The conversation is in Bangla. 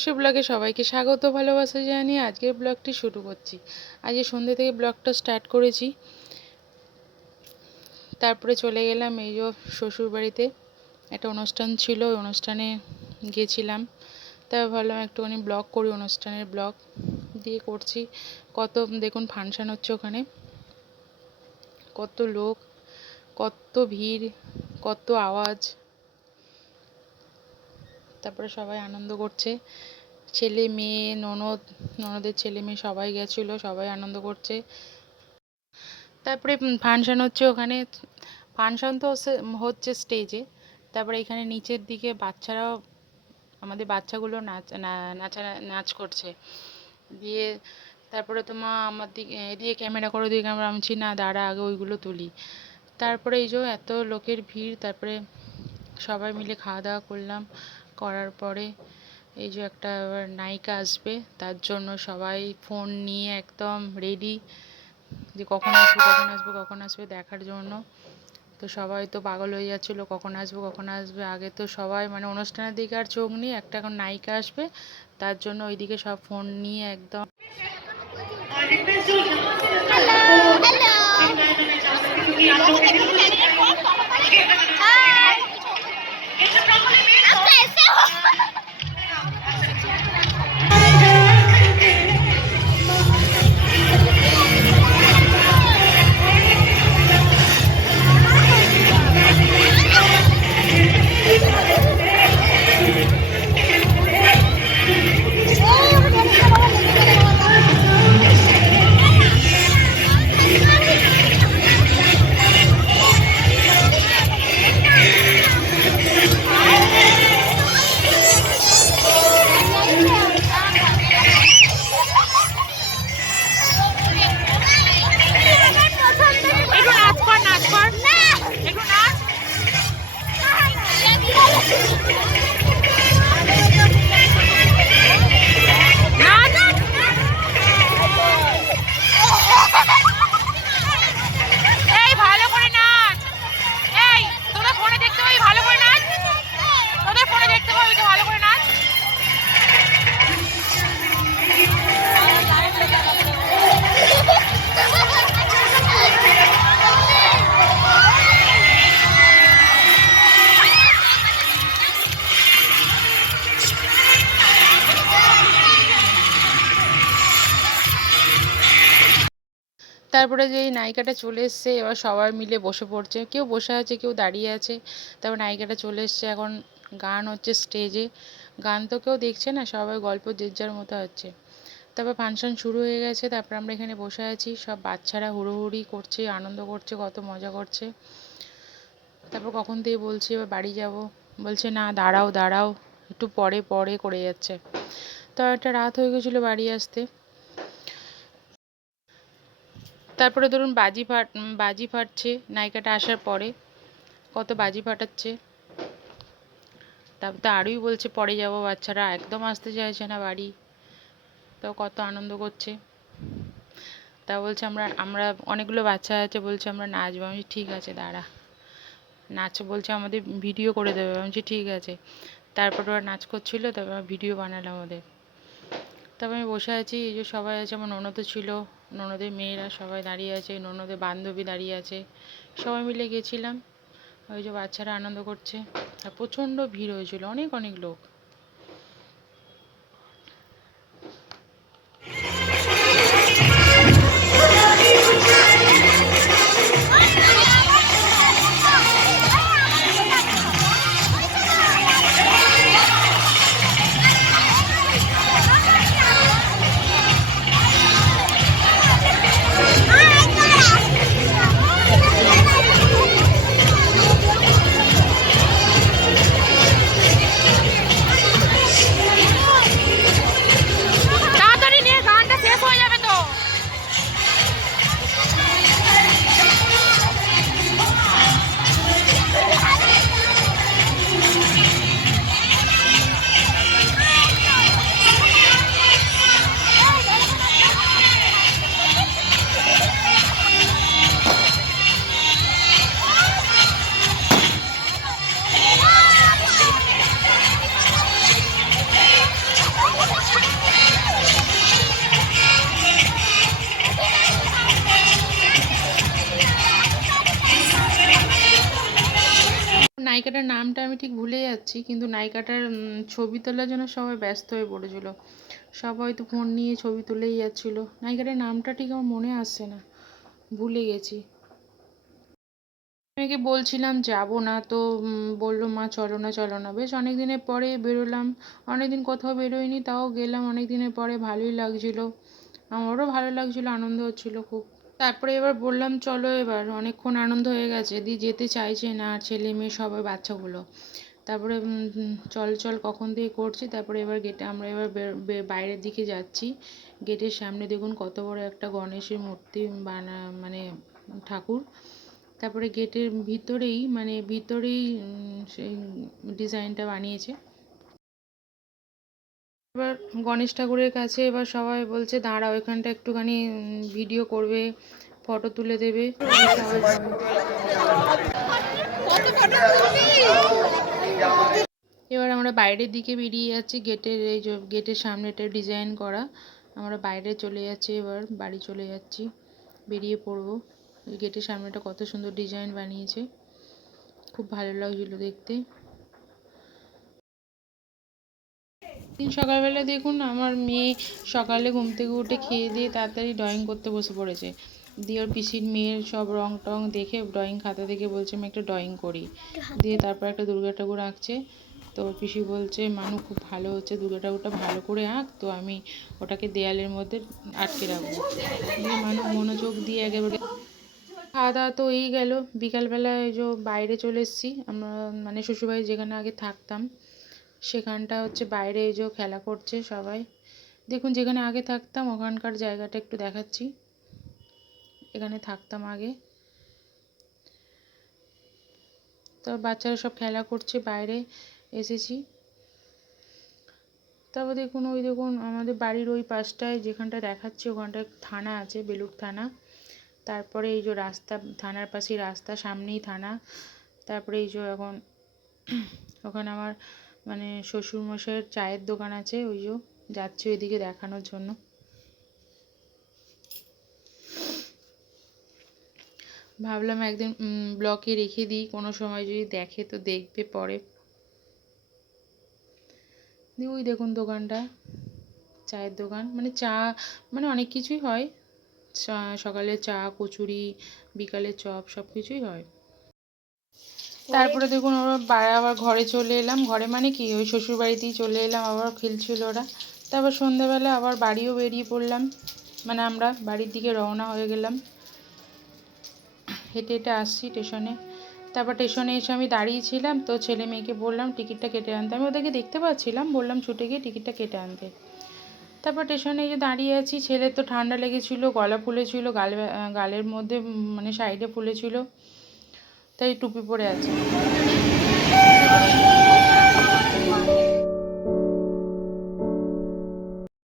তনুশ্রী ব্লগে সবাইকে স্বাগত ভালোবাসা জানিয়ে আজকের ব্লগটি শুরু করছি। আজকে সন্ধ্যে থেকে ব্লগটা স্টার্ট করেছি। তারপরে চলে গেলাম এই যে শ্বশুরবাড়িতে, একটা অনুষ্ঠান ছিল, ওই অনুষ্ঠানে গিয়েছিলাম। তারপর ভাবলাম একটুখানি ব্লগ করি, অনুষ্ঠানের ব্লগ দিয়ে করছি। কত দেখুন ফাংশান হচ্ছে ওখানে, কত লোক, কত ভিড়, কত আওয়াজ। তারপরে সবাই আনন্দ করছে, ছেলে মেয়ে ননদের ছেলে মেয়ে সবাই গেছিলো, সবাই আনন্দ করছে। তারপরে ফাংশন হচ্ছে ওখানে, ফাংশন তো হচ্ছে স্টেজে। তারপরে এখানে নিচের দিকে বাচ্চারাও, আমাদের বাচ্চাগুলো নাচ করছে। দিয়ে তারপরে তোমার আমার দিকে এদিকে ক্যামেরা করো, ওদিকে ক্যামেরা, আমি না দাঁড়া আগে ওইগুলো তুলি। তারপরে এই যে এত লোকের ভিড়, তারপরে সবাই মিলে খাওয়া দাওয়া করলাম। করার পরে এই যে একটা নায়িকা আসবে, তার জন্য সবাই ফোন নিয়ে একদম রেডি, যে কখন আসবে কখন আসবে কখন আসবে দেখার জন্য। তো সবাই তো পাগল হয়ে যাচ্ছিলো কখন আসবে কখন আসবে। আগে তো সবাই মানে অনুষ্ঠানের দিকে আর চোখ নিয়ে, একটা এখন নায়িকা আসবে তার জন্য ওইদিকে সব ফোন নিয়ে একদম। তারপরে যে এই নায়িকাটা চলে এসছে, এবার সবাই মিলে বসে পড়ছে, কেউ বসে আছে কেউ দাঁড়িয়ে আছে। তারপর নায়িকাটা চলে এসছে, এখন গান হচ্ছে স্টেজে। গান তো কেউ দেখছে না, সবাই গল্প যে যার মতো হচ্ছে। তারপর ফাংশন শুরু হয়ে গেছে। তারপর আমরা এখানে বসে আছি, সব বাচ্চারা হুড়োহুড়ি করছে, আনন্দ করছে, কত মজা করছে। তারপর কখন থেকে বলছি এবার বাড়ি যাব, বলছে না দাঁড়াও দাঁড়াও একটু পরে পরে করে যাচ্ছে। তো একটা রাত হয়ে গেছিলো বাড়ি আসতে। তারপরে ধরুন বাজি ফাটছে নায়িকাটা আসার পরে, কত বাজি ফাটাচ্ছে। তারপর তো আরোই বলছে পরে যাব, বাচ্চারা একদম আসতে চাইছে না বাড়ি, তো কত আনন্দ করছে। তা বলছে আমরা আমরা অনেকগুলো বাচ্চা আছে, বলছে আমরা নাচবো। আমি ঠিক আছে দাঁড়া, নাচ বলছে আমাদের ভিডিও করে দেবে। আমি ঠিক আছে। তারপর ওরা নাচ করছিলো, তারপর ভিডিও বানালাম ওদের। তারপর আমি বসে আছি, এই যে সবাই আছে, আমার ননদও ছিল, ননদের মেয়েরা সবাই দাঁড়িয়ে আছে, ননদের বান্ধবী দাঁড়িয়ে আছে, সবাই মিলে গেছিলাম। ওই যে বাচ্চারা আনন্দ করছে, আর প্রচণ্ড ভিড় হয়েছিল, অনেক অনেক লোক। নায়িকাটার নামটা আমি ঠিক ভুলে যাচ্ছি, কিন্তু নায়িকাটার ছবি তোলার জন্য সবাই ব্যস্ত হয়ে পড়েছিল, সবাই তো ফোন নিয়ে ছবি তুলেই যাচ্ছিল। নায়িকাটার নামটা ঠিক আমার মনে আসছে না, ভুলে গেছি। মেয়েকে বলছিলাম যাব না, তো বললো মা চলো না চলো না। বেশ অনেক দিনের পরে বেরোলাম, অনেকদিন কোথাও বেরোয়নি, তাও গেলাম অনেক দিনের পরে, ভালোই লাগছিলো, আমারও ভালো লাগছিলো, আনন্দ হচ্ছিলো খুব। তারপরে এবার বললাম চলো, এবার অনেকক্ষণ আনন্দ হয়ে গেছে, দিয়ে যেতে চাইছে না, ছেলে মেয়ে সবাই বাচ্চাগুলো। তারপরে চল চল কখন থেকে করছি। তারপরে এবার গেটে আমরা এবার বাইরের দিকে যাচ্ছি। গেটের সামনে দেখুন কত বড় একটা গণেশের মূর্তি মানে ঠাকুর। তারপরে গেটের ভিতরেই সেই ডিজাইনটা বানিয়েছে। এবার গণেশ ঠাকুরের কাছে এবার সবাই বলছে দাঁড়াও, এখানটা একটুখানি ভিডিও করবে, ফটো তুলে দেবে। এবার আমরা বাইরের দিকে বেরিয়ে যাচ্ছি, গেটের সামনেটা ডিজাইন করা। আমরা বাইরে চলে যাচ্ছি, এবার বাড়ি চলে যাচ্ছি, বেরিয়ে পড়বো। গেটের সামনেটা কত সুন্দর ডিজাইন বানিয়েছে, খুব ভালো লাগছিলো দেখতে। সকালবেলা দেখুন আমার মেয়ে সকালে ঘুম থেকে উঠে খেয়ে দিয়ে তাড়াতাড়ি ড্রয়িং করতে বসে পড়েছে। দিয়ে ওর পিসির মেয়ের সব রং টং দেখে ড্রয়িং খাতা দেখে বলছে আমি একটা ড্রয়িং করি। দিয়ে তারপর একটা দুর্গা ঠাকুর আঁকছে। তো পিসি বলছে মানু খুব ভালো হচ্ছে, দুর্গা ঠাকুরটা ভালো করে আঁক, তো আমি ওটাকে দেয়ালের মধ্যে আটকে রাখবো। দিয়ে মানু মনোযোগ দিয়ে একেবারে খাওয়া দাওয়া তো হয়েই গেল। বিকালবেলায় বাইরে চলে এসেছি আমরা, মানে শ্বশুরবাড়ি যেখানে আগে থাকতাম সেখানটা হচ্ছে বাইরে খেলা করছে সবাই। দেখুন যেখানে আগে থাকতাম ওখানকার জায়গাটা একটু দেখাচ্ছি, এখানে থাকতাম আগে। তো বাচ্চারা সব খেলা করছে, বাইরে এসেছি। তারপর দেখুন দেখুন আমাদের বাড়ির ওই পাশটায় যেখানটা দেখাচ্ছি ওখানটায় থানা আছে, বেলুড় থানা। তারপরে রাস্তা, থানার পাশেই রাস্তা, সামনেই থানা। তারপরে এখন ওখানে আমার মানে শ্বশুরমশাইয়ের চায়ের দোকান আছে, যাচ্ছি ওইদিকে দেখানোর জন্য। ভাবলাম একদিন ব্লগে রেখে দিই, কোনো সময় যদি দেখে তো দেখবে পরে। ওই দেখুন দোকানটা, চায়ের দোকান, মানে চা, মানে অনেক কিছুই হয়, সকালে চা, কচুরি, বিকালে চপ, সব কিছুই হয়। তারপরে দেখুন আবার ঘরে চলে এলাম, ঘরে মানে কি ওই শ্বশুরবাড়িতেই চলে এলাম, আবার খেলছিল ওরা। তারপর সন্ধ্যাবেলা আবার বাড়িও বেরিয়ে পড়লাম, মানে আমরা বাড়ির দিকে রওনা হয়ে গেলাম। হেঁটে হেঁটে আসছি স্টেশনে। তারপর স্টেশনে এসে আমি দাঁড়িয়েছিলাম, তো ছেলে মেয়েকে বললাম টিকিটটা কেটে আনতে, আমি ওদেরকে দেখতে পাচ্ছিলাম, বললাম ছুটে গিয়ে টিকিটটা কেটে আনতে। তারপর স্টেশনে দাঁড়িয়ে আছি, ছেলের তো ঠান্ডা লেগেছিলো, গলা ফুলেছিল, গালের মধ্যে মানে সাইডে ফুলেছিল, তাই টুপি পরে আছে।